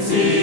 see.